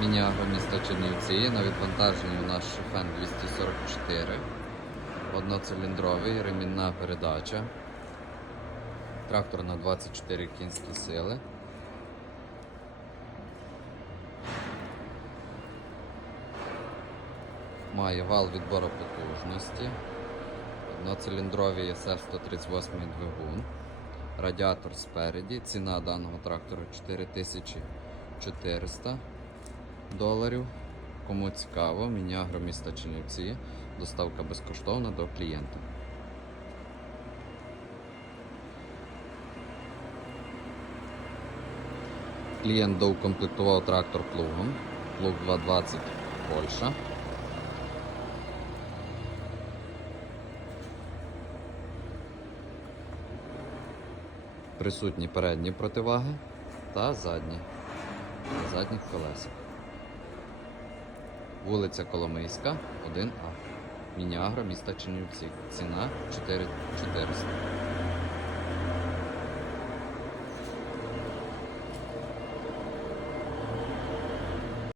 Мініагро міста Чернівці. На відвантаженні у нас шофен 244. Одноциліндровий, ремінна передача. Трактор на 24 кінські сили. Має вал відбору потужності. Одноциліндровий SF-138 двигун. Радіатор спереді. Ціна даного трактора 4400 доларів. Кому цікаво, Мініагро міста Чернівці. Доставка безкоштовна до клієнта. Клієнт доукомплектував трактор плугом. Плуг 220 Польща. Присутні передні противаги та задні на задніх колесах. Вулиця Коломийська, 1А. Мініагра міста Чернівці. Ціна 4400.